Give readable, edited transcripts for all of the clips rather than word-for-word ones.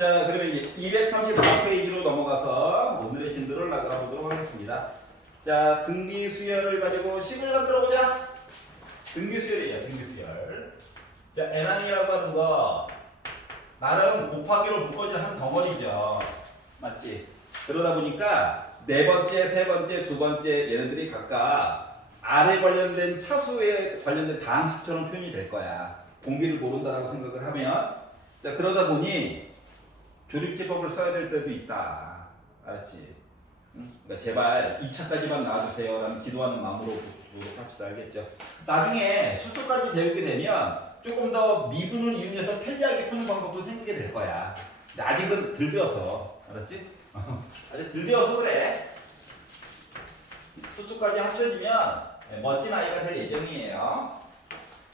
자, 그러면 이제 234페이지로 넘어가서 오늘의 진도를 나가보도록 하겠습니다. 자, 등비 수열을 가지고 식을 만들어 보자. 등비 수열이에요, 등비 수열. 자, N항이라고 하는 거 나름 곱하기로 묶어진 한 덩어리죠. 맞지? 그러다 보니까 네 번째, 세 번째, 두 번째 얘네들이 각각 R에 관련된 차수에 관련된 다항식처럼 표현이 될 거야. 공비를 모른다라고 생각을 하면. 자, 그러다 보니 조립제법을 써야 될 때도 있다. 알았지? 응? 그러니까 제발 2차까지만 나와주세요 라는 기도하는 마음으로 보도록 합시다. 알겠죠? 나중에 수투까지 배우게 되면 조금 더 미분을 이용해서 편리하게 푸는 방법도 생기게 될 거야. 근데 아직은 덜 배워서. 알았지? 아직 덜 배워서 그래. 수투까지 합쳐지면 멋진 아이가 될 예정이에요.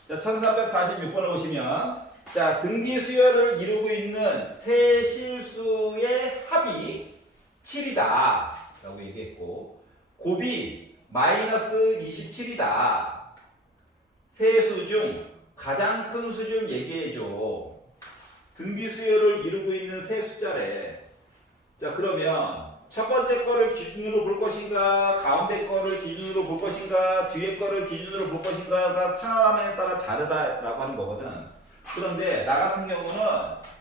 자, 1346번을 보시면 자, 등비 수열을 이루고 있는 세 실수의 합이 7이다 라고 얘기했고 곱이 마이너스 27이다. 세 수 중 가장 큰 수 좀 얘기해줘. 등비 수열을 이루고 있는 세 숫자래. 자, 그러면 첫 번째 거를 기준으로 볼 것인가, 가운데 거를 기준으로 볼 것인가, 뒤에 거를 기준으로 볼 것인가가 사람에 따라 다르다라고 하는 거거든. 그런데 나 같은 경우는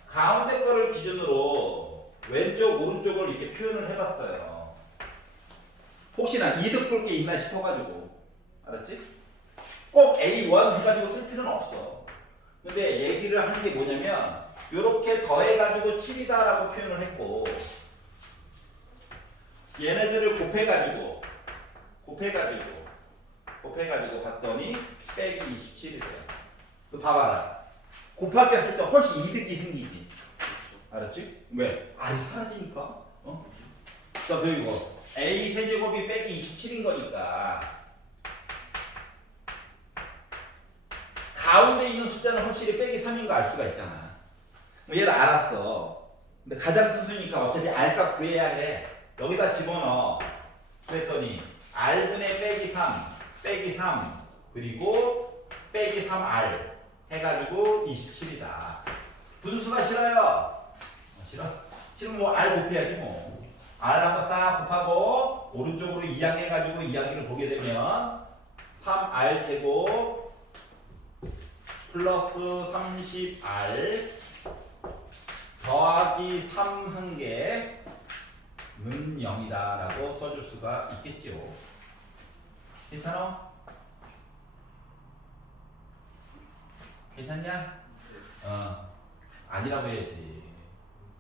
가운데 거를 기준으로 왼쪽, 오른쪽을 이렇게 표현을 해봤어요. 혹시나 이득 볼 게 있나 싶어가지고. 알았지? 꼭 A1 해가지고 쓸 필요는 없어. 근데 얘기를 하는 게 뭐냐면 이렇게 더해가지고 7이다라고 표현을 했고 얘네들을 곱해가지고 봤더니 빼기 27이래요. 봐봐라. 곱하기 했을 때 훨씬 이득이 생기지. 알았지? 왜? 아이 사라지니까. 어? 자, 그리고 A 세제곱이 빼기 27인 거니까 가운데 있는 숫자는 확실히 빼기 3인 거 알 수가 있잖아. 얘를 알았어. 근데 가장 큰 수니까 어차피 R값 구해야 해. 여기다 집어넣어. 그랬더니 R분의 빼기 3 그리고 빼기 3R 해가지고 27이다. 분수가 싫어요. 싫어? 싫으면 뭐 R 곱해야지 뭐. R 한번 싹 곱하고 오른쪽으로 이항해가지고 이항기를 보게 되면 3R 제곱 플러스 30R 더하기 3 한 개는 0이다 라고 써줄 수가 있겠죠. 괜찮아? 괜찮냐? 아니라고 해야지.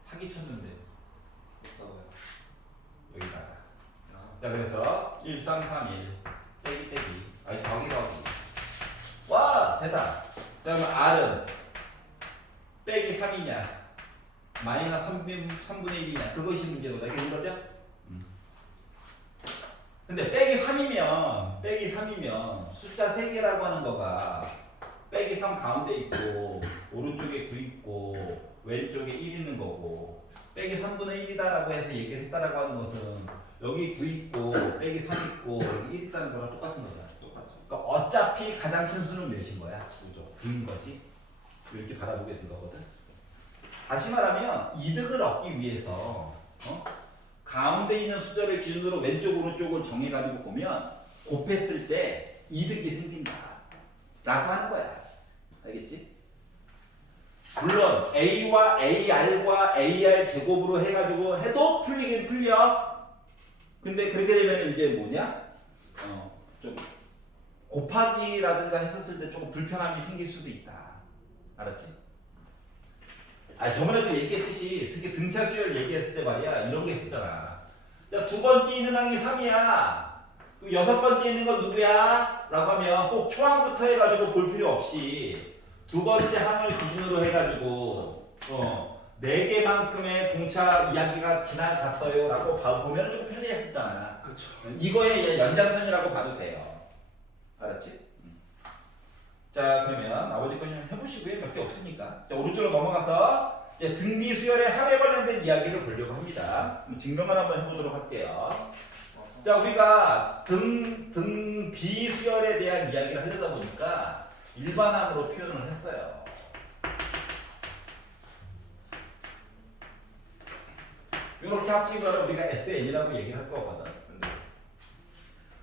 사기 쳤는데. 여기다가. 자, 그래서 1, 3, 3, 1 빼기 아니 더하기 와! 됐다. 자, 그럼 R은 빼기 3이냐 마이너스 3분의 1이냐 그것이 문제로 되는 거죠? 근데 빼기 3이면 숫자 3개라고 하는 거가 빼기 3 가운데 있고 오른쪽에 9 있고 왼쪽에 1 있는 거고 빼기 3분의 1이다 라고 해서 얘기를 했다라고 하는 것은 여기 9 있고 빼기 3 있고 여기 1 있다는 거랑 똑같은 거잖아. 똑같죠. 그러니까 어차피 가장 큰 수는 몇인 거야? 9죠. 9인 거지. 이렇게 바라보게 된 거거든. 다시 말하면 이득을 얻기 위해서 가운데 있는 숫자를 기준으로 왼쪽 오른쪽을 정해가지고 보면 곱했을 때 이득이 생긴다 라고 하는 거야. 알겠지? 물론 A와 AR과 AR 제곱으로 해가지고 해도 풀리긴 풀려. 근데 그렇게 되면 이제 뭐냐? 좀 곱하기라든가 했었을 때 조금 불편함이 생길 수도 있다. 알았지? 저번에도 얘기했듯이 특히 등차 수열 얘기했을 때 말이야 이런 게 있었잖아. 자, 두 번째 있는 항이 3이야. 그럼 여섯 번째 있는 건 누구야? 라고 하면 꼭 초항부터 해가지고 볼 필요 없이 두 번째 항을 기준으로 해가지고 4개만큼의 공차 이야기가 지나갔어요 라고 보면 조금 편리했었잖아. 그렇죠. 이거의 연장선이라고 봐도 돼요. 알았지? 자, 그러면 나머지 건 좀 해보시고요. 몇 개 없으니까. 자, 오른쪽으로 넘어가서 이제 등비 수열의 합에 관련된 이야기를 보려고 합니다. 증명을 한번 해보도록 할게요. 자, 우리가 등비 수열에 대한 이야기를 하려다 보니까 일반항으로 표현을 했어요. 이렇게 합친 거를 우리가 SN이라고 얘기를 할 거거든.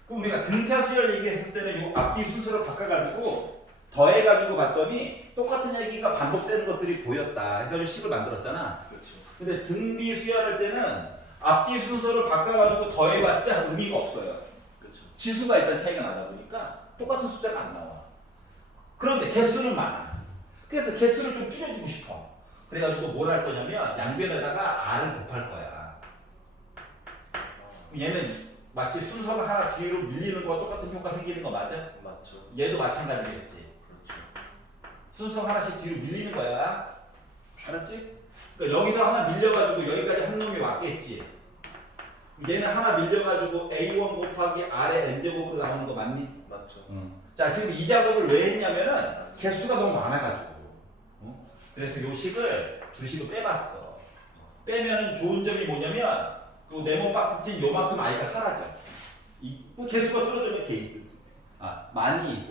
그럼 우리가 등차 수열 얘기했을 때는 이 앞뒤 순서를 바꿔가지고 더해가지고 봤더니 똑같은 얘기가 반복되는 것들이 보였다. 그래서 식을 만들었잖아. 그렇죠. 근데 등비 수열할 때는 앞뒤 순서를 바꿔가지고 더해봤자 의미가 없어요. 그렇죠. 지수가 일단 차이가 나다 보니까 똑같은 숫자가 안 나와. 그런데 개수는 많아. 그래서 개수를 좀 줄여주고 싶어. 그래가지고 뭘 할 거냐면 양변에다가 R을 곱할 거야. 얘는 마치 순서가 하나 뒤로 밀리는 거와 똑같은 효과 생기는 거 맞아? 맞죠. 얘도 마찬가지겠지. 그렇죠. 순서 하나씩 뒤로 밀리는 거야. 알았지? 그러니까 여기서 하나 밀려가지고 여기까지 한 놈이 왔겠지. 얘는 하나 밀려가지고 A1 곱하기 R의 N제곱으로 나오는 거 맞니? 맞죠. 자, 지금 이 작업을 왜 했냐면은 개수가 너무 많아가지고. 그래서 요 식을 두 식을 빼봤어. 빼면은 좋은 점이 뭐냐면 그 네모 박스 친 요만큼 아이가 사라져. 뭐 개수가 줄어들면 게이드. 많이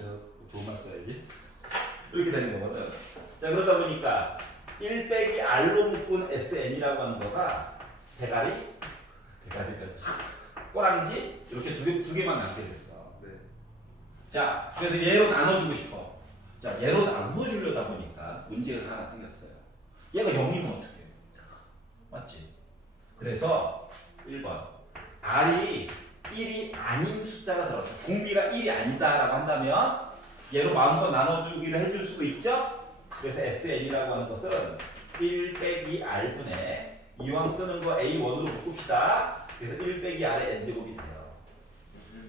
좋은 말 써야지. 이렇게 되는 거거든. 자, 그러다 보니까 1 빼기 R로 묶은 SN이라고 하는 거가 대가리가 꼬랑지 이렇게 두 개만 남게 됐어. 네. 자, 그래서 얘로 나눠주고 싶어. 자, 얘로 나눠주려다 보니까 문제가 하나 생겼어요. 얘가 0이면 어떡해? 맞지? 그래서 1번 R이 1이 아닌 숫자가 들어갔다. 공비가 1이 아니다라고 한다면 얘로 마음껏 나눠주기를 해줄 수도 있죠? 그래서 SN이라고 하는 것은 1 빼기 R분의 이왕 쓰는 거 A1으로 묶읍시다. 그래서 1 빼기 R의 N제곱이 돼요.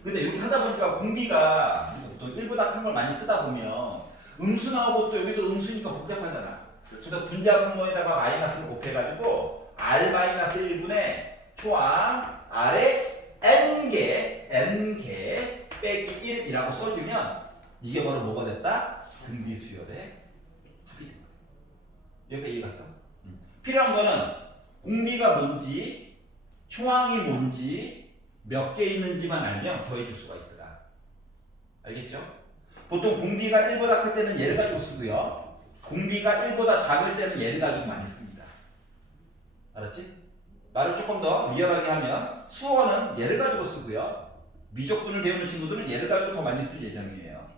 근데 이렇게 하다 보니까 공비가 또 1보다 큰 걸 많이 쓰다 보면 음수 나오고 또 여기도 음수니까 복잡하잖아. 그래서 분자분모에다가 마이너스를 곱해가지고 R-1분의 초항 R의 N개 빼기 1이라고 써주면 이게 바로 뭐가 됐다? 등비 수열의 합이 된 거야. 여기까지 이해갔어? 필요한 거는 공비가 뭔지 초항이 뭔지 몇 개 있는지만 알면 구해줄 수가 있더라. 알겠죠? 보통 공비가 1보다 클 때는 얘를 가지고 쓰고요. 공비가 1보다 작을 때는 얘를 가지고 많이 씁니다. 알았지? 말을 조금 더 리얼하게 하면 수어는 얘를 가지고 쓰고요. 미적분을 배우는 친구들은 얘를 가지고 더 많이 쓸 예정이에요.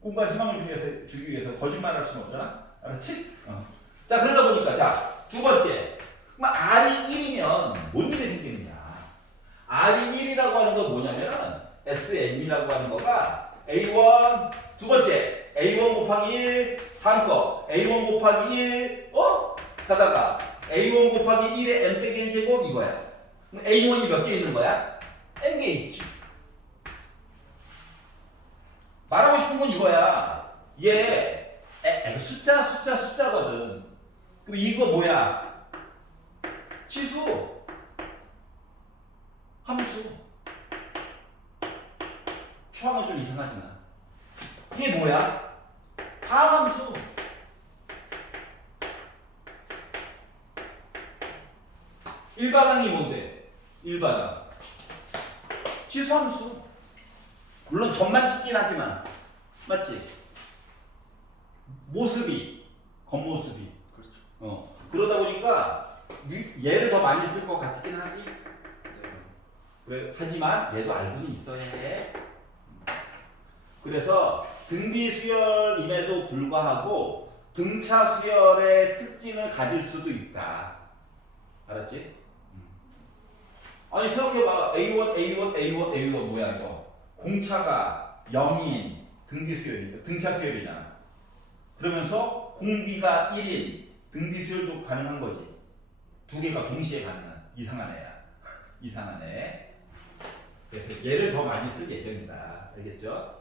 꿈과 희망을 주기 위해서 거짓말할 수는 없잖아. 알았지? 자, 그러다 보니까 자, 두 번째. R이 1이면 뭔 일이 생기느냐? R이 1이라고 하는 건 뭐냐면 SN이라고 하는 거가 A1 두 번째 A1 곱하기 1 다음 거 A1 곱하기 1 가다가 A1 곱하기 1의 N 빼기 N 제곱 이거야. 그럼 A1이 몇 개 있는 거야? N개 있지. 말하고 싶은 건 이거야. 얘 숫자거든. 그럼 이거 뭐야? 치수, 함수. 초항은 좀 이상하지만 이게 뭐야? 다함수. 일반항이 뭔데? 일반항. 치수함수. 물론 점만 찍긴 하지만 맞지? 모습이 겉모습이 그러다 보니까 얘를 더 많이 쓸 것 같긴 하지. 네. 그래, 하지만 얘도 알고는 있어야 해. 그래서 등비 수열임에도 불구하고 등차 수열의 특징을 가질 수도 있다. 알았지? 아니 생각해봐. A1 뭐야 이거? 공차가 0인 등비 수열이 등차 수열이잖아. 그러면서 공비가 1인 등비 수열도 가능한 거지. 두 개가 동시에 가능한 이상한 애야. 이상한 애. 그래서 얘를 더 많이 쓸 예정이다. 알겠죠?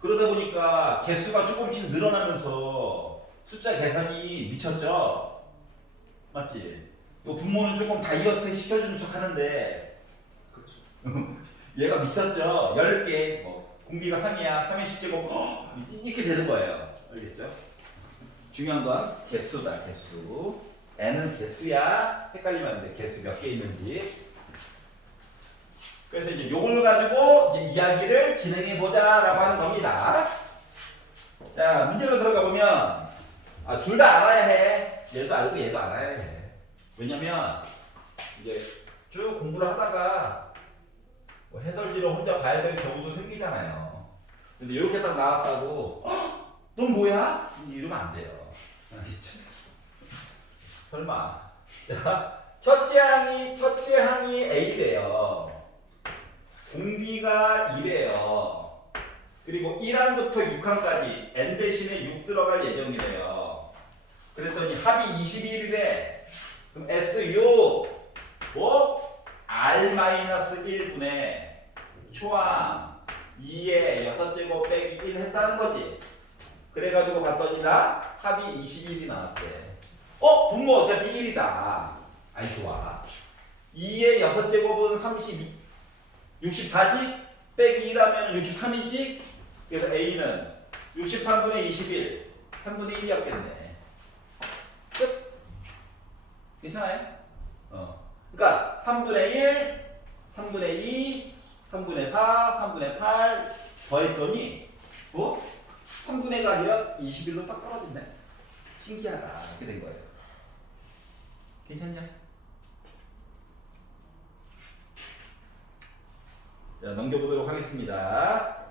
그러다 보니까 개수가 조금씩 늘어나면서 숫자 계산이 미쳤죠? 맞지? 이 분모는 조금 다이어트 시켜주는 척 하는데 그렇죠. 얘가 미쳤죠? 10개 공비가 3이야 3의 10제곱 이렇게 되는 거예요. 알겠죠? 중요한 건 개수다. 개수. n은 개수야. 헷갈리면 안 돼. 개수 몇 개 있는지. 그래서 이제 요걸 가지고 이제 이야기를 진행해 보자라고 하는 겁니다. 자, 문제로 들어가 보면 둘 다 알아야 해. 얘도 알고 얘도 알아야 해. 왜냐면 이제 쭉 공부를 하다가 뭐 해설지를 혼자 봐야 될 경우도 생기잖아요. 근데 이렇게 딱 나왔다고 넌 뭐야? 이러면 안 돼요. 알겠죠? 설마. 자, 첫째 항이 A래요. 공비가 2래요. 그리고 1항부터 6항까지 N 대신에 6 들어갈 예정이래요. 그랬더니 합이 21이래. 그럼 SU 뭐? R-1분의 초항 2의 6제곱 빼기 1 했다는 거지. 그래가지고 봤더니 나 합이 21이 나왔대. 분모 어차피 1이다. 아이 좋아. 2의 6제곱은 64지? 빼기 1하면 63이지? 그래서 A는 63분의 21, 3분의 1이었겠네. 끝? 괜찮아요? 그러니까 3분의 1, 3분의 2, 3분의 4, 3분의 8 더했더니 3분의가 아니라 21로 딱 떨어졌네. 신기하다. 이렇게 된 거예요. 괜찮냐? 자, 넘겨보도록 하겠습니다.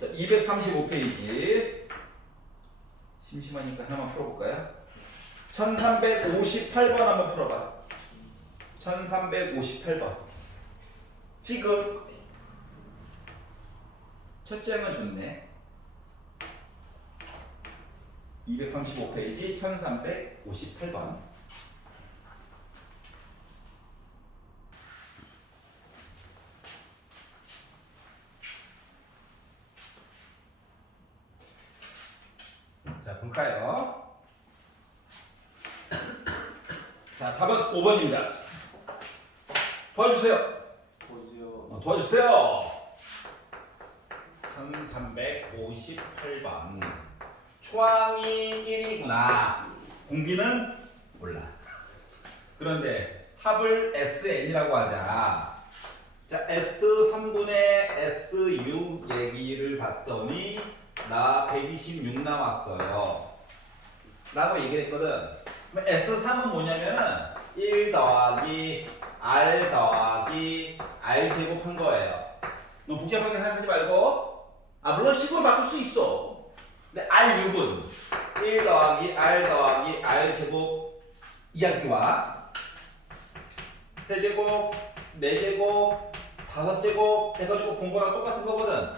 자, 235페이지. 심심하니까 하나만 풀어볼까요? 1358번 한번 풀어봐. 1358번. 지금 첫째 항은 좋네. 235페이지 1358번. 자, 볼까요? 자, 답은 5번입니다. 도와주세요. 도와주세요. 1358번. 초항이 1이구나. 공비는 몰라. 그런데 합을 SN이라고 하자. 자, S3분의 S6 얘기를 봤더니 나 126 나왔어요. 라고 얘기를 했거든. 그럼 S3은 뭐냐면은 1 더하기 R 더하기 R 제곱한 거예요. 너 복잡하게 생각하지 말고, 물론 식으로 바꿀 수 있어. 근데 R6은 1 더하기 R 더하기 R 제곱 이야기와 세제곱, 4제곱, 5제곱 해가지고 본 거랑 똑같은 거거든.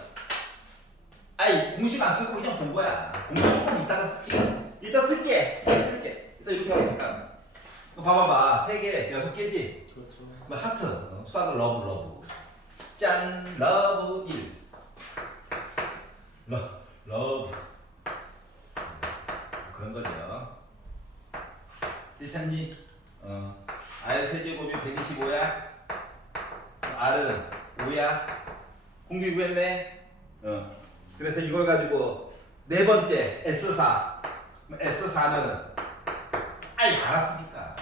공식 안 쓰고 그냥 본 거야. 공식 조금 이따가 쓸게. 이따 쓸게. 일단 이렇게 하고 잠깐. 봐봐봐. 3개, 6개지? 그렇죠. 하트. 수학은 러브. 짠. 러브 1. 러브. 그런 거죠. 괜찮니? R 세제곱이 125야? R은 5야? 공비 구했네? 그래서 이걸 가지고 네 번째 S4. S4는 알았으니까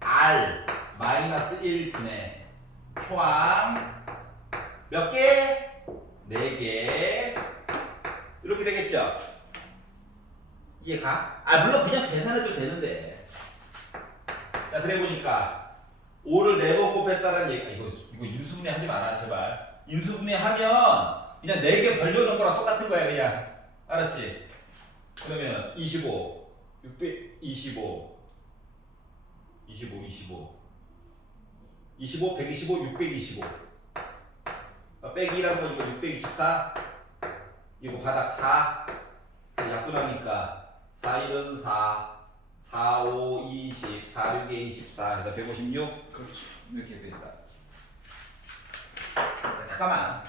R 마이너스 1분의 초항 몇 개? 4개. 이렇게 되겠죠? 이해가? 물론 그냥 계산해도 되는데. 자, 그래 보니까 5를 4번 곱했다는 얘기. 이거 인수분해 하지 마라 제발. 인수분해 하면 그냥 4개 벌려놓은 거랑 똑같은 거야 그냥. 알았지? 그러면 25 125 125 625 빼기 1한 거니까 624 이거 바닥 4 약분하니까 4 1은 4 4 5 20 4 6에 24 해서 156 그렇지 이렇게 되겠다. 잠깐만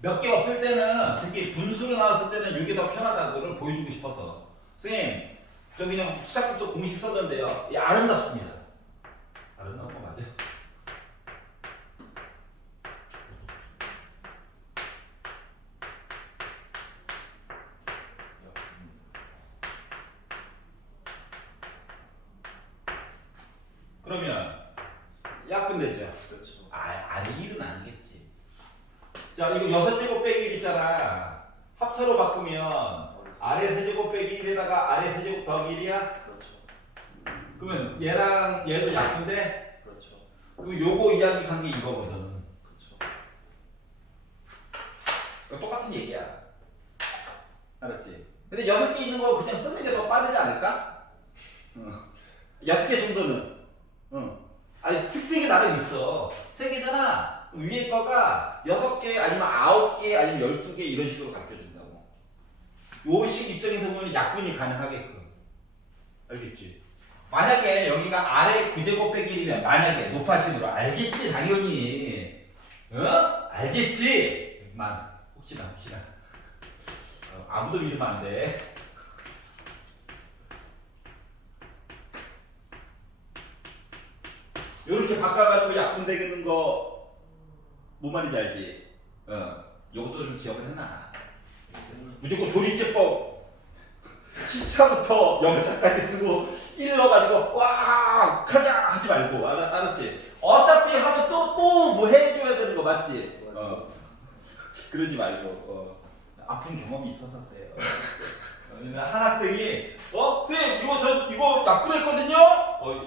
몇 개 없을 때는 특히 분수로 나왔을 때는 이게 더 편하다고를 보여주고 싶어서 선생님 저 그냥 시작부터 공식 썼는데요. 아름답습니다. 아름다운 거 맞아요. 그러면 약분되죠? 그렇죠. 아니 1은 아니겠지. 자 이거 6제곱 빼기 1 있잖아. 합차로 바꾸면 아래 세제곱 빼기 1에다가 아래 세제곱 더하기 1이야? 그렇죠. 그러면 얘랑 얘도 약분데? 그렇죠. 그럼 요거 이야기 한 게 이거거든. 그렇죠. 이거 똑같은 얘기야. 알았지? 근데 6개 있는 거 그냥 쓰는 게 더 빠르지 않을까? 6개 정도는. 아니, 특징이 나름 있어. 3개잖아. 위에 거가 6개 아니면 9개 아니면 12개 이런 식으로 가르쳐준다고. 요식 입장에서 보면 약분이 가능하게끔. 알겠지? 만약에 여기가 아래 9제곱 빼기 1이면 만약에 높아심으로 알겠지 당연히. 알겠지? 혹시나 아무도 믿으면 안 돼. 요렇게 바꿔가지고 약분 되는 거 뭔 말인지 알지? 요것도 좀 기억을 해놔. 무조건 조립제법 10차부터 0차까지 쓰고 1 넣어가지고 와 가자 하지 말고 알았지? 어차피 하면 또 뭐 해줘야 되는 거 맞지? 그러지 말고 아픈 경험이 있어서 그래요. 한 학생이 선생님 이거 약분했거든요?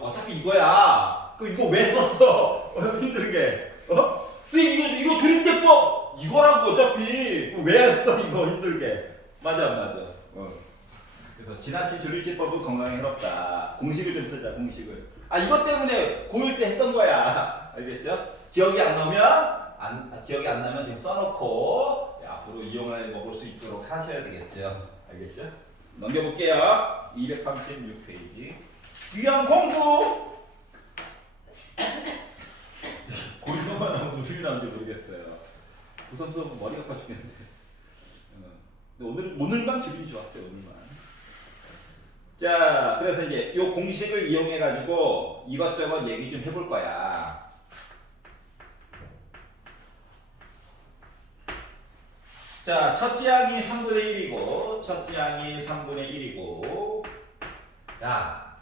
어차피 이거야. 그럼 이거 왜 썼어? 힘들게. 선생님 이거 조립제법 이거라고 어차피 왜 써 이거 힘들게. 맞아. 그래서 지나친 조립제법은 건강에 해롭다. 공식을 좀 쓰자 공식을. 이것 때문에 고1 때 했던 거야. 알겠죠? 기억이 안 나면 지금 써놓고 앞으로 이용해 먹을 수 있도록 하셔야 되겠죠. 알겠죠? 넘겨볼게요. 236페이지. 유형 공부. 고리서만 하면 무슨 일 나오는지 모르겠어요. 고3 수업은 머리가 아파 죽겠는데. 근데 오늘만 기분이 좋았어요. 오늘만. 자, 그래서 이제 요 공식을 이용해 가지고 이것저것 얘기 좀 해볼 거야. 자, 첫째 항이 3분의 1이고, 야,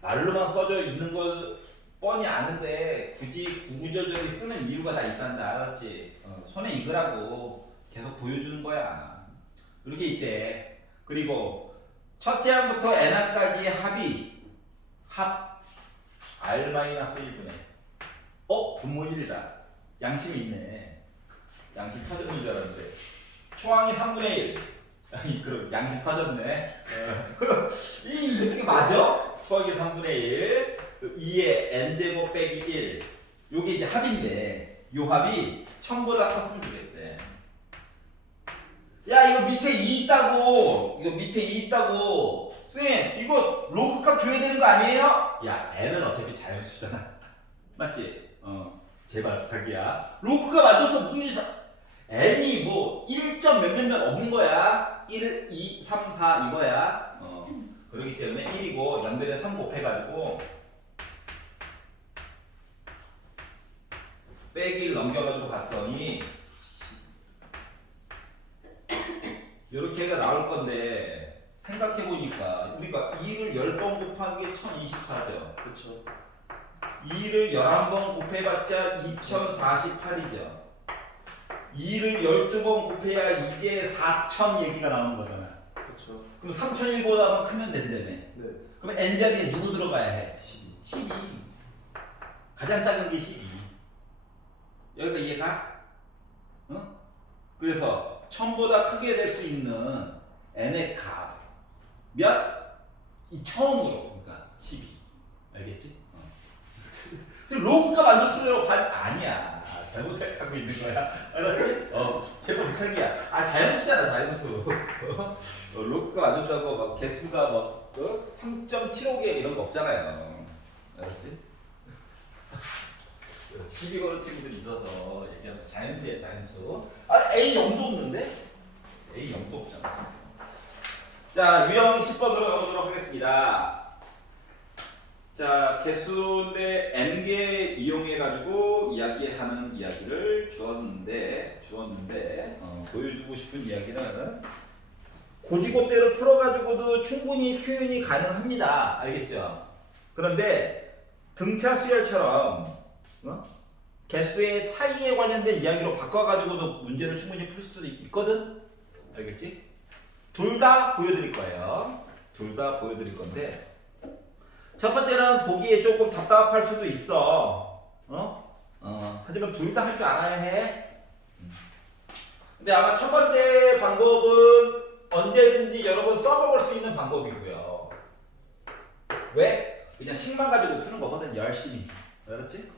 말로만 써져 있는 걸 뻔히 아는데 굳이 구구절절히 쓰는 이유가 다 있단다. 알았지? 손에 익으라고 계속 보여주는 거야. 이렇게 있대. 그리고 첫째 항부터 n항까지의 합 r-1분의 분모 1이다. 양심이 있네. 양심 터졌는 줄 알았는데 초항이 3분의 1. 그럼 양심 터졌네. 이게 맞아? 초항이 3분의 1. 2에 n제곱 빼기 1. 요게 이제 합인데 요 합이 1000보다 컸으면 좋겠대. 야 이거 밑에 2 있다고. 쌤 이거 로그값 줘야 되는 거 아니에요? 야 n은 어차피 자연수잖아. 맞지? 제발 부탁이야. 로그값 안 줘서 무슨 일이야. n이 뭐 1점 몇몇몇 없는 거야. 1, 2, 3, 4 이거야. 그렇기 때문에 1이고 연변에 3 곱해가지고 빼기를 넘겨가지고 봤더니 이렇게 해가 나올 건데 생각해보니까 우리가 2를 10번 곱한 게 1024죠. 그렇죠. 2를 11번 곱해봤자 2048이죠. 2를 12번 곱해야 이제 4000 얘기가 나오는 거잖아. 그렇죠. 그럼 3001보다만 크면 된다며. 네. 그럼 n 자리에 누구 들어가야 해? 12. 12. 가장 작은 게 12. 여기가 이해가? 그래서 1000보다 크게 될 수 있는 n의 값 몇? 이 처음으로. 그러니까 12. 알겠지? 로그값 안 줬어요. 아니야. 잘못 생각하고 있는 거야. 알았지? 제발 부탁이야. 자연수잖아, 자연수. 로그값 안 줬다고 막 개수가 막 3.75개 이런 거 없잖아요. 알았지? 시비 거는 친구들이 있어서 얘기하면 자연수야, 자연수. A 0도 없는데? A 0도 없잖아. 자, 유형 10번 들어가 보도록 하겠습니다. 자, 개수인데 n개 이용해가지고 이야기하는 이야기를 주었는데 보여주고 싶은 이야기는 고지고대로 풀어가지고도 충분히 표현이 가능합니다. 알겠죠? 그런데 등차 수열처럼 개수의 차이에 관련된 이야기로 바꿔가지고도 문제를 충분히 풀 수도 있거든? 알겠지? 둘 다 보여드릴 거예요. 둘 다 보여드릴 건데 첫 번째는 보기에 조금 답답할 수도 있어. 하지만 둘 다 할 줄 알아야 해. 근데 아마 첫 번째 방법은 언제든지 여러 번 써먹을 수 있는 방법이고요. 왜? 그냥 식만 가지고 푸는 거거든. 열심히. 알았지?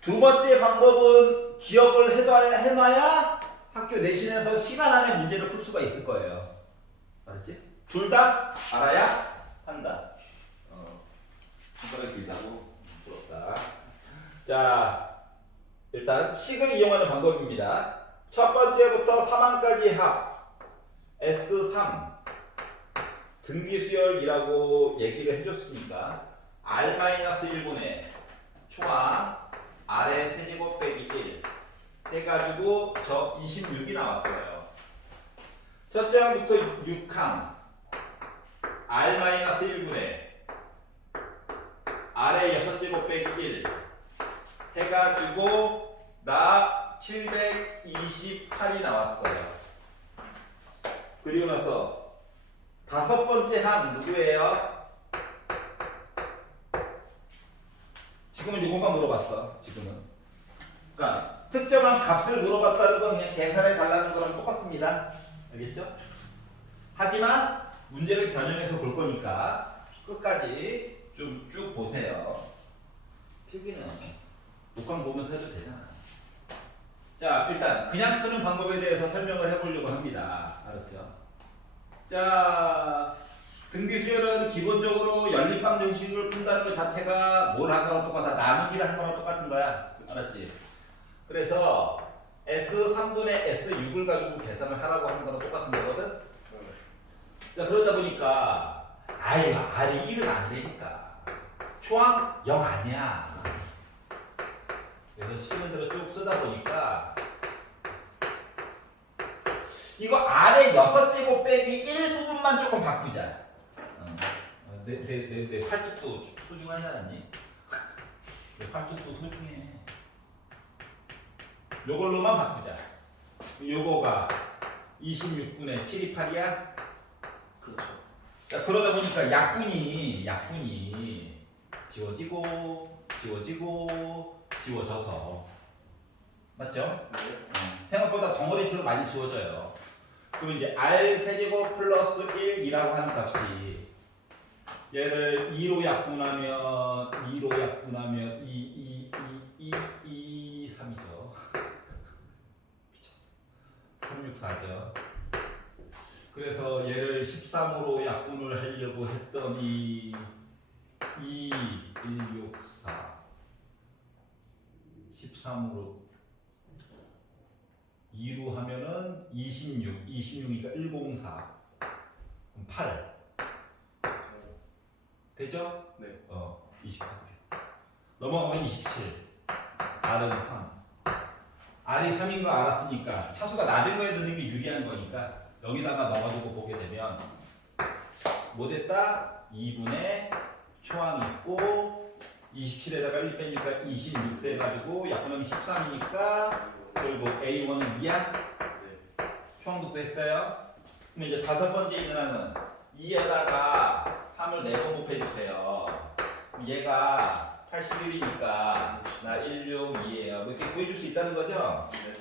두 번째 방법은 기억을 해놔야 학교 내신에서 시간 안에 문제를 풀 수가 있을 거예요. 알았지? 둘 다 알아야 한다. 손가락이 길다고 부럽다. 자, 일단 식을 이용하는 방법입니다. 첫 번째부터 3항까지 합 S3 등기수열이라고 얘기를 해줬으니까 R-1분의 초항 R의 세제곱 빼기 1 해가지고 저 26이 나왔어요. 첫째 항부터 6항 R-1분의 R의 6제곱 빼기 1 해가지고 나 728이 나왔어요. 그리고 나서 다섯 번째 항 누구예요? 지금은 이것만 물어봤어. 지금은. 그러니까 특정한 값을 물어봤다는 건 그냥 계산해 달라는 거랑 똑같습니다. 알겠죠? 하지만 문제를 변형해서 볼 거니까 끝까지 좀 쭉 보세요. 필기는 녹강 보면서 해도 되잖아. 자, 일단 그냥 푸는 방법에 대해서 설명을 해보려고 합니다. 알았죠? 자, 등비수열은 기본적으로 연립방 정식을 푼다는 것 자체가 뭘 한 거랑 똑같아. 나누기를 한 거랑 똑같은 거야. 알았지? 그래서 S3분의 S6을 가지고 계산을 하라고 하는 거랑 똑같은 거거든? 자, 그러다 보니까 R이 1은 아니니까 초항 0 아니야. 그래서 시키는 대로 쭉 쓰다 보니까 이거 R의 6제곱 빼기 1 부분만 조금 바꾸자. 내 팔뚝도 소중하지 않니? 내 팔뚝도 소중해. 요걸로만 바꾸자. 요거가 26분의 728이야? 그렇죠. 자, 그러다 보니까 약분이 지워져서 맞죠? 네. 생각보다 덩어리처럼 많이 지워져요. 그럼 이제 R 세제곱 플러스 1이라고 하는 값이 얘를 2로 약분하면 2, 3이죠. 미쳤어. 364죠. 그래서 얘를 13으로 약분을 하려고 했더니 2, 1, 6, 4 13으로 2로 하면은 26이니까 104 그럼 8 되죠? 네. 28 넘어가면 27 R은 3 R이 3인 거 알았으니까 차수가 낮은 거에 넣는 게 유리한 거니까 여기다가 넣어가지고 보게 되면 뭐 됐다? 2분의 초항이 있고 27에다가 1 빼니까 26 돼가지고 약분하면 13이니까 그리고 A1은 2야? 네. 초항도 구했어요? 그럼 이제 다섯 번째 있는 항은 2에다가 3을 4번 곱해주세요. 얘가 81이니까 나 162예요. 뭐 이렇게 구해줄 수 있다는 거죠? 네.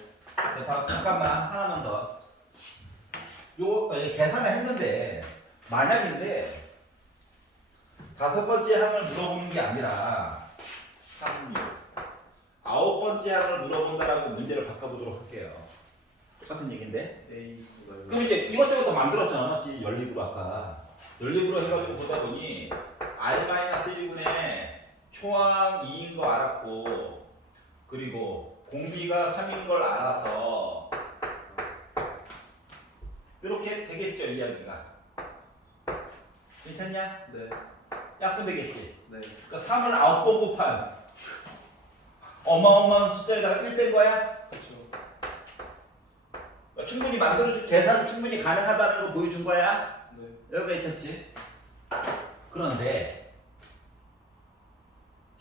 잠깐만 하나만 더. 요 계산을 했는데 만약인데 다섯 번째 항을 물어보는 게 아니라 3, 6 아홉 번째 항을 물어본다라고 문제를 바꿔보도록 할게요. 똑같은 얘기인데. A9가 그럼 이제 이것저것 더 만들었잖아, 맞지? 연립으로 아까 연립으로 해가지고 보다 보니 R-1분의 초항 2인 거 알았고 그리고 공비가 3인 걸 알아서 이렇게 되겠죠, 이야기가. 괜찮냐? 네. 약분 되겠지? 네. 그러니까 3을 9번 곱한 어마어마한 숫자에다가 1 뺀 거야? 그렇죠. 그러니까 충분히 계산 충분히 가능하다는 거 보여준 거야? 네. 여기가 괜찮지? 그런데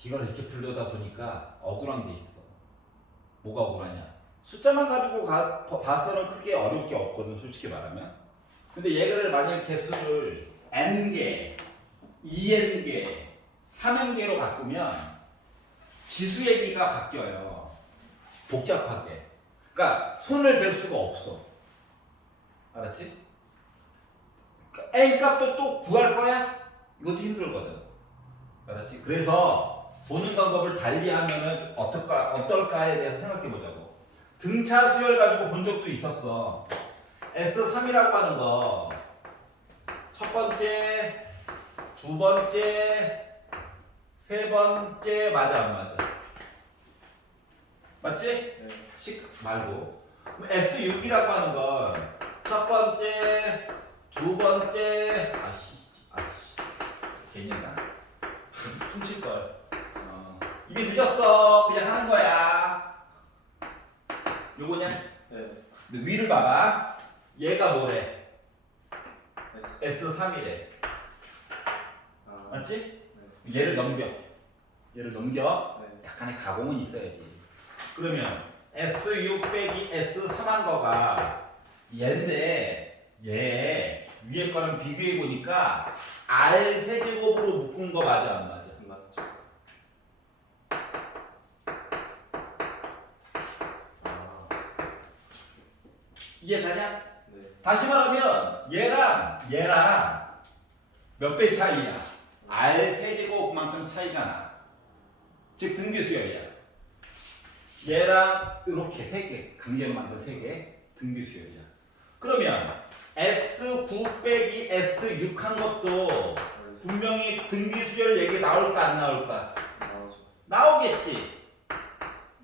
이걸 이렇게 풀려다 보니까 억울한 게 있어. 뭐가 억울하냐? 숫자만 가지고 봐서는 크게 어려울 게 없거든, 솔직히 말하면. 근데 얘를 만약 개수를 n개, 2n개, 3n개로 바꾸면 지수의 기가 바뀌어요. 복잡하게. 그러니까 손을 댈 수가 없어. 알았지? 그러니까 n 값도 또 구할 거야? 이것도 힘들거든. 알았지? 그래서 보는 방법을 달리 하면은 어떨까에 대해서 생각해 보자고. 등차 수열 가지고 본 적도 있었어. S3이라고 하는 거. 첫 번째, 두 번째, 세 번째 맞아 안 맞아? 맞지? 네. 식 말고. 그럼 S6이라고 하는 건 첫 번째, 두 번째, 아씨, 괜히나 춤출 걸. 이미 늦었어. 그냥 하는 거야. 요거냐? 네. 근데 위를 봐봐. 얘가 뭐래? S. S3이래. 아. 맞지? 네. 얘를 넘겨. 얘를 넘겨. 네. 약간의 가공은 있어야지. 그러면 S6 빼기 S3한 거가 얘인데 얘 위에 거랑 비교해 보니까 R 세제곱으로 묶은 거 맞아 안 맞아? 맞죠. 아. 이해가냐? 네. 다시 말하면 얘랑 몇 배 차이야? R 세제곱만큼 차이가 나. 즉 등비수열이야. 얘랑 이렇게 세 개, 강제로 만든 세 개 등비수열이야. 그러면 S9 빼기 S6 한 것도 분명히 등비수열 얘기 나올까 안 나올까? 나오죠. 나오겠지.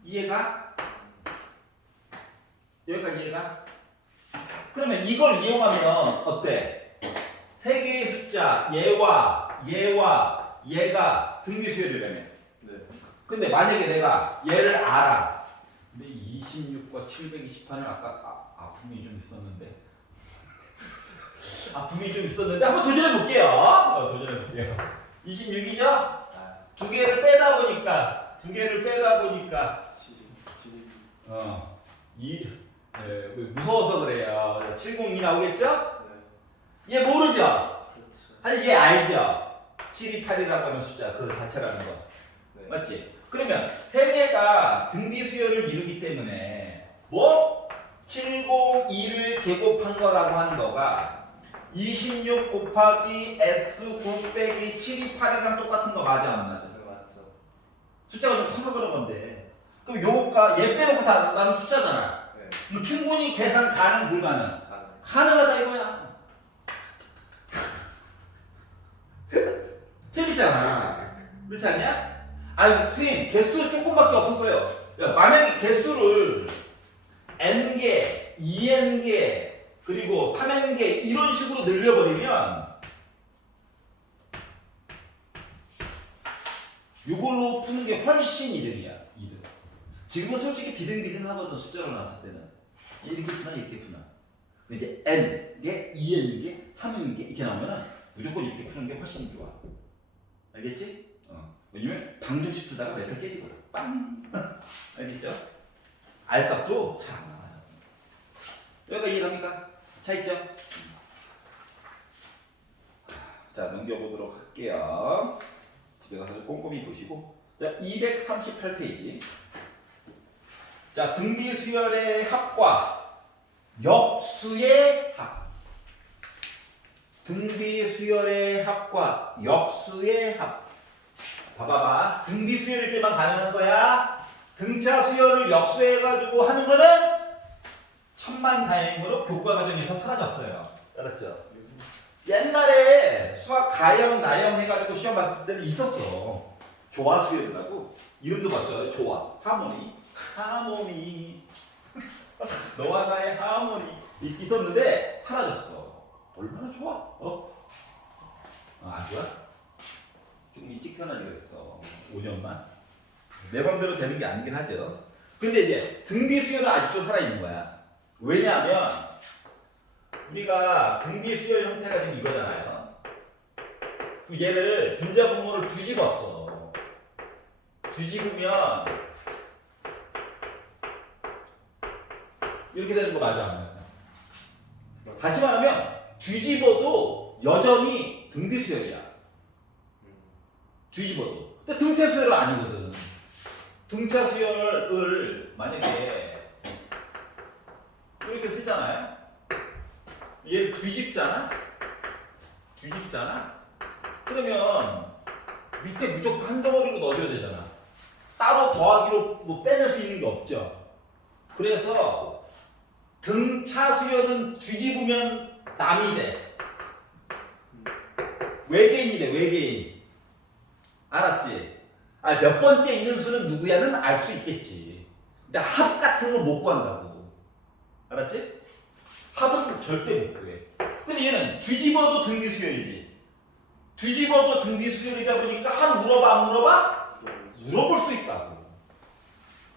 이해가? 여기까지 이해가? 그러면 이걸 이용하면 어때? 세 개의 숫자 얘와 얘가 등비수열이라며. 네. 근데 만약에 내가 얘를 알아. 근데 26과 728은 아까 아픔이 좀 있었는데 한번 도전해 볼게요. 도전해 볼게요. 26이죠? 아. 두 개를 빼다 보니까 무서워서 그래요. 702 나오겠죠? 네. 얘 모르죠? 그렇죠. 아니 얘 알죠? 728이라고 하는 숫자 그 자체라는 거. 네. 맞지? 그러면 세 개가 등비수열을 이루기 때문에 뭐 702를 제곱한 거라고 하는 거가 26 곱하기 S9 빼기 728이랑 똑같은 거 맞아 안 맞아? 네, 맞죠. 숫자가 좀 커서 그런 건데 그럼 요거가 얘 빼놓고 다 나는 숫자잖아. 네. 그럼 충분히 계산 가능 불가능? 가능. 가능하다 이거야. 재밌잖아. 그렇지 않냐? 아니 선생님 개수 조금밖에 없었어요. 야, 만약에 개수를 n개, 2n개 그리고 3n개 이런 식으로 늘려버리면 이걸로 푸는 게 훨씬 이득이야. 이득. 지금은 솔직히 비등비등하거든. 숫자로 나왔을 때는 이렇게 푸나 근데 이제 n개, 2n개, 3n개 이렇게 나오면은 무조건 이렇게 푸는 게 훨씬 좋아. 알겠지? 왜냐면 방정식 풀다가 메탈 깨지거든. 빵! 알겠죠? R값도 잘 안 나와요. 여기가 이해갑니까? 차 있죠? 자, 넘겨보도록 할게요. 집에 가서 꼼꼼히 보시고. 자, 238페이지. 자, 등비수열의 합과 역수의 합. 등비수열의 합과 역수의 합. 봐봐봐. 등비수열일 때만 가능한 거야. 등차 수열을 역수해가지고 하는 거는 천만다행으로 교과 과정에서 사라졌어요. 알았죠? 옛날에 수학 가형, 나형 해가지고 시험 봤을 때는 있었어. 조화 수열이라고. 이름도 맞죠? 조화. 하모니. 너와 나의 하모니. 있었는데 사라졌어. 얼마나 좋아? 안 좋아? 조금 일찍 태어나지 그랬어. 5년만. 내 맘대로 되는 게 아니긴 하죠. 근데 이제 등비수열은 아직도 살아있는 거야. 왜냐하면 우리가 등비수열 형태가 지금 이거잖아요. 그럼 얘를 분자분모를 뒤집었어. 뒤집으면 이렇게 되는 거 맞아 안 맞아? 다시 말하면 뒤집어도 여전히 등비 수열이야. 뒤집어도. 근데 등차 수열은 아니거든. 등차 수열을 만약에 이렇게 쓰잖아요. 얘를 뒤집잖아. 그러면 밑에 무조건 한 덩어리로 넣어줘야 되잖아. 따로 더하기로 뭐 빼낼 수 있는 게 없죠. 그래서 등차 수열은 뒤집으면 남이 돼. 외계인이 돼, 외계인. 알았지? 아, 몇 번째 있는 수는 누구야는 알 수 있겠지. 근데 합 같은 거 못 구한다고. 알았지? 합은 절대 못 구해. 근데 얘는 뒤집어도 등비 수열이지. 뒤집어도 등비 수열이다 보니까 합 물어봐, 안 물어봐? 물어볼 수 있다고.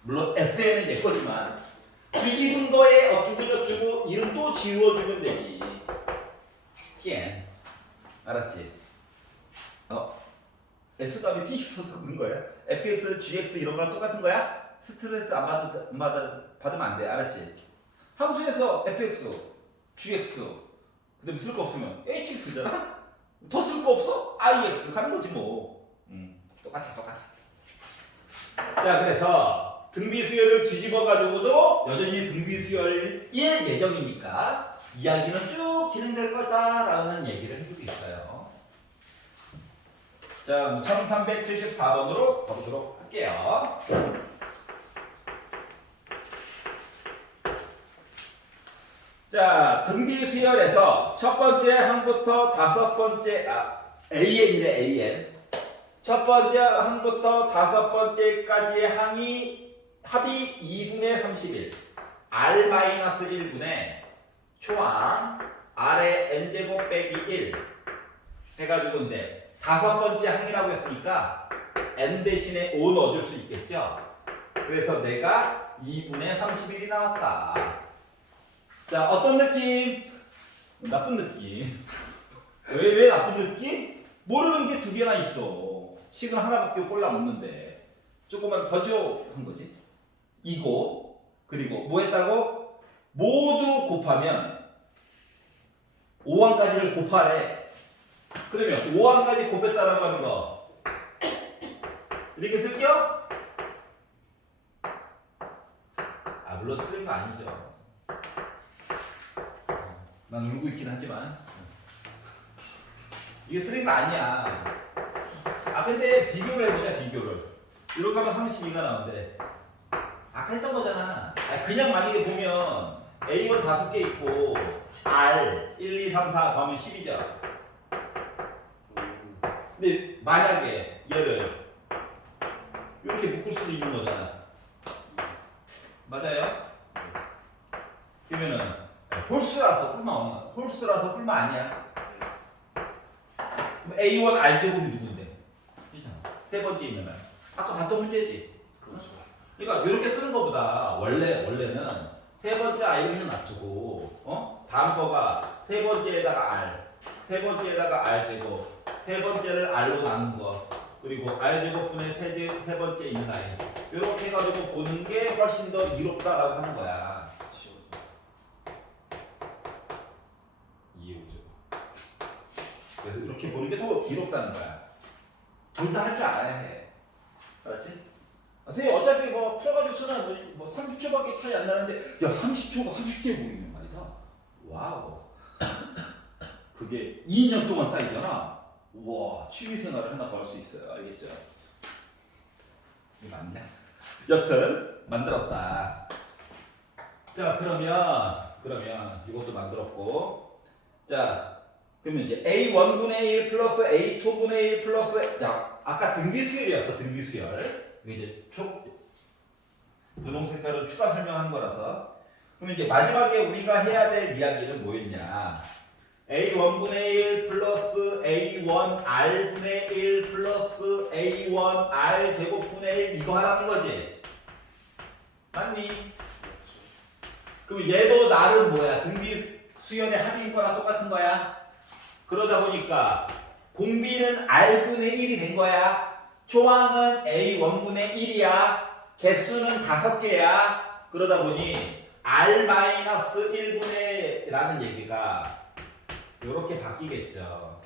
물론 SN은 내 거지만 뒤집은 거에 어쩌고저쩌고 이름 또 지워주면 되지. TN. 알았지? S 다음에 T 있어서 그런 거야. FX, GX 이런 거랑 똑같은 거야? 스트레스 안 받으면 안 돼. 알았지? 함수에서 FX, GX 그 다음에 쓸 거 없으면 HX잖아? 더 쓸 거 없어? IX 가는 거지 뭐. 똑같아. 자, 그래서 등비수열을 뒤집어가지고도 여전히 등비수열일 예정이니까 이야기는 쭉 진행될 거다라는 얘기를 해주고 있어요. 자, 1374번으로 가보도록 할게요. 자, 등비수열에서 첫 번째 항부터 다섯 번째, AN이래, AN. 첫 번째 항부터 다섯 번째까지의 항이 합이 2분의 31, R-1분의 초항 R의 n제곱 빼기 1 해가지고인데 다섯 번째 항이라고 했으니까 n 대신에 5 넣어줄 수 있겠죠? 그래서 내가 2분의 31이 나왔다. 자, 어떤 느낌? 나쁜 느낌. 왜 나쁜 느낌? 모르는 게 두 개나 있어. 식은 하나밖에 골라먹는데 조금만 더 지어한 거지. 이거 그리고 뭐 했다고? 모두 곱하면 5항까지를 곱하래. 그러면 5항까지 곱했다라고 하는 거 이렇게 쓸게요? 물론 틀린 거 아니죠. 난 울고 있긴 하지만 이게 틀린 거 아니야. 근데 비교를 해보자. 비교를 이렇게 하면 32가 나오는데 아까 했던 거잖아. 그냥 만약에 보면 A1 5개 있고 R 1, 2, 3, 4 더하면 10이죠. 근데 만약에 얘를 이렇게 묶을 수도 있는 거잖아. 맞아요? 그러면은 홀수라서 뿔만 없는 거야. 홀수라서 뿔만 아니야. 그럼 A1 R제곱이 누군데? 세 번째 있는 말. 아까 봤던 문제지. 그렇죠. 그러니까 이렇게 쓰는 것보다 원래는 세 번째 R을 놔두고 다음 거가 세 번째에다가 R, 세 번째에다가 R제곱, 세 번째를 R로 나눈 거, 그리고 R제곱분의 세 번째 있는 I 이렇게 해가지고 보는 게 훨씬 더 이롭다라고 하는 거야. 이해오죠? 그래서 이렇게 보는 게 더 이롭다는 거야. 둘 다 할 줄 알아야 해. 알았지? 선생님 어차피 뭐 풀어가지고 쓰나 뭐 30초밖에 차이 안 나는데 야 30초가 30개 보이면 말이다. 와우. 그게 2년 동안 쌓이잖아. 와, 취미생활을 하나 더 할 수 있어요. 알겠죠? 이게 맞냐? 여튼 만들었다. 자, 그러면 이것도 만들었고, 자. 그러면 이제 A1분의 1 플러스 A2분의 1 플러스, 자, 아까 등비수열이었어. 등비수열. 이제 분홍 색깔은 추가 설명한 거라서. 그러면 이제 마지막에 우리가 해야 될 이야기는 뭐였냐? A1분의 1 플러스 A1R분의 1 플러스 A1R 제곱분의 1 이거 하라는 거지. 맞니? 그럼 얘도 나름 뭐야? 등비수열의 합인 거랑 똑같은 거야? 그러다 보니까 공비는 R분의 1이 된 거야. 초항은 A1분의 1이야. 개수는 5개야. 그러다 보니 R-1분의 라는 얘기가 이렇게 바뀌겠죠.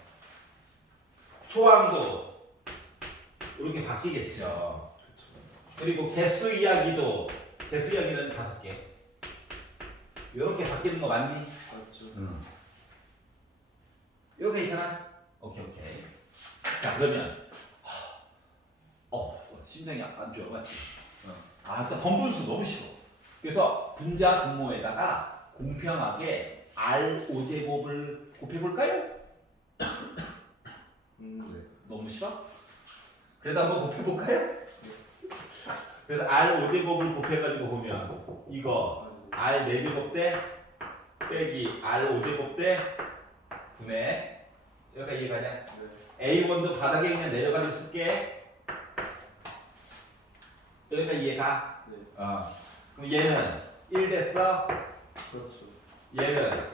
초항도 이렇게 바뀌겠죠. 그리고 개수 이야기도 개수 이야기는 5개. 이렇게 바뀌는 거 맞니? 맞죠. 이렇게 있잖아. 오케이. 자 그러면 심장이 안 좋아 맞지? 일단 번분수 너무 싫어. 그래서 분자 분모에다가 공평하게 R5제곱을 곱해볼까요? 네. 너무 싫어? 그래도 한번 곱해볼까요? 그래서 R5제곱을 곱해가지고 보면 이거 R4제곱 대 빼기 R5제곱 대 분의 여기까지 이해가냐? 네. A1도 바닥에 그냥 내려가지고 쓸게. 여기까지 이해가? 네. 그럼 얘는 1 됐어? 그렇죠. 얘는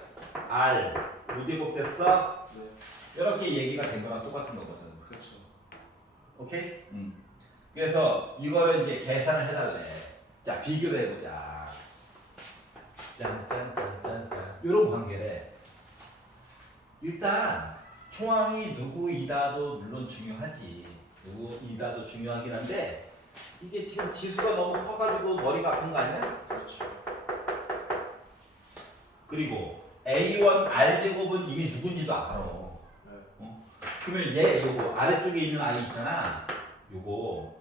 R 5제곱 됐어? 네. 이렇게 얘기가 된 거랑 똑같은 거거든. 그렇죠. 오케이? 그래서 이거를 이제 계산을 해달래. 자, 비교를 해보자. 짠짠짠짠짠. 이런 관계래. 일단 총항이 누구이다도 물론 중요하지. 누구이다도 중요하긴 한데 이게 지금 지수가 너무 커가지고 머리가 아픈 거 아니야? 그렇죠. 그리고 A1 R제곱은 이미 누군지도 알아. 네. 그러면 얘 요거 아래쪽에 있는 아이 있잖아. 요거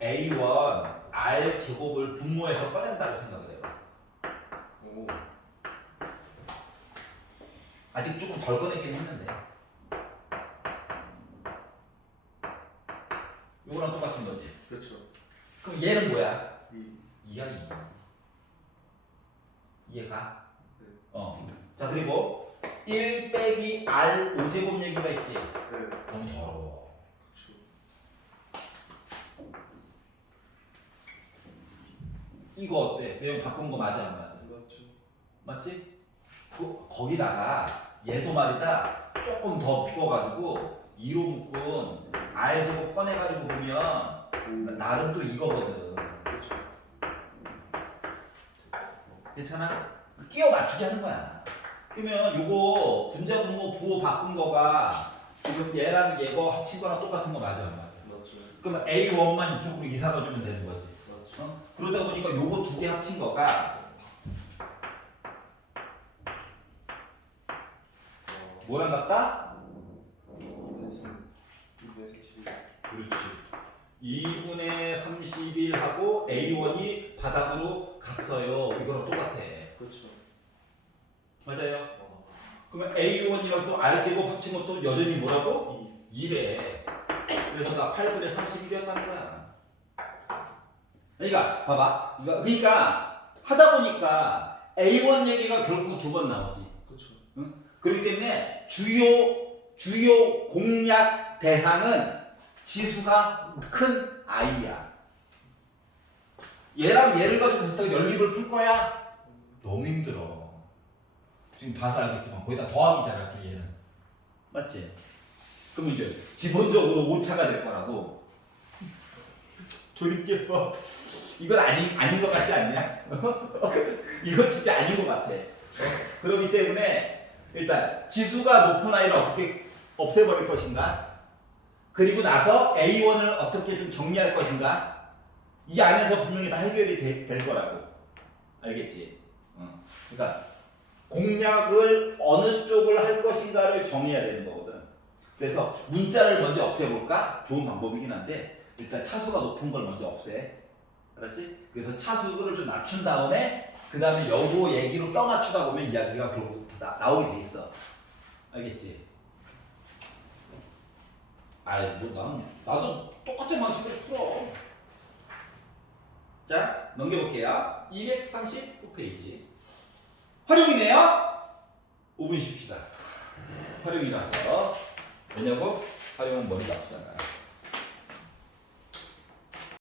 A1 R제곱을 분모해서 꺼낸다고 생각을 해요. 오. 아직 조금 덜 꺼냈긴 했는데 요거랑 똑같은 거지. 그렇죠. 그럼 얘는 뭐야? 이. 2야 2. 이해가? 네. 자 그리고 1 빼기 R 5제곱 얘기가 있지. 네. 너무 더러워. 그렇죠. 이거 어때? 내용 바꾼 거 맞아 안 맞아? 맞죠. 맞지? 거기다가 얘도 말이다 조금 더 묶어가지고 2로 묶은 R제곱 꺼내가지고 보면 나름 또 이거거든. 그렇죠. 괜찮아? 끼워 맞추기 하는 거야. 그러면 요거 분자 분모 부호 바꾼 거가 지금 얘랑 얘거 합친 거랑 똑같은 거 맞아 안 맞아? 맞죠. 그러면 A1만 이쪽으로 이사가 주면 되는 거지. 맞죠. 그러다 보니까 요거 두 개 합친 거가 뭐랑 같다? 2분의 30. 그렇지. 2분의 31하고 A1이 바닥으로 갔어요. 이거랑 똑같아. 그렇죠. 맞아요. 그러면 A1이랑 또 R제곱 합친 것도 여전히 뭐라고? 2래. 그래서 나 8분의 31이었다는 거야. 그러니까 봐봐. 그러니까 하다 보니까 A1 얘기가 결국 2번 나오지. 그렇죠. 그렇기 때문에 주요 공략 대상은 지수가 큰 아이야. 얘랑 얘를 가지고 연립을 풀 거야? 너무 힘들어. 지금 봐서 알겠지만 거의 다 더하기잖아 또 얘는. 맞지? 그럼 이제 기본적으로 오차가 될 거라고. 조립제법 이건 아닌 것 같지 않냐? 이거 진짜 아닌 것 같아. 그렇기 때문에 일단 지수가 높은 아이를 어떻게 없애버릴 것인가? 그리고 나서 A1을 어떻게 좀 정리할 것인가? 이 안에서 분명히 다 해결이 될 거라고. 알겠지? 그러니까 공략을 어느 쪽을 할 것인가를 정해야 되는 거거든. 그래서 문자를 먼저 없애볼까? 좋은 방법이긴 한데 일단 차수가 높은 걸 먼저 없애. 알았지? 그래서 차수를 좀 낮춘 다음에 그 다음에 여고 얘기로 껴맞추다 보면 이야기가 결국 나오게 돼 있어. 알겠지? 나도 똑같은 방식으로 풀어. 자, 넘겨볼게요. 239페이지. 활용이네요? 5분 쉽시다. 활용이라서. 왜냐고? 활용은 머리가 아프잖아.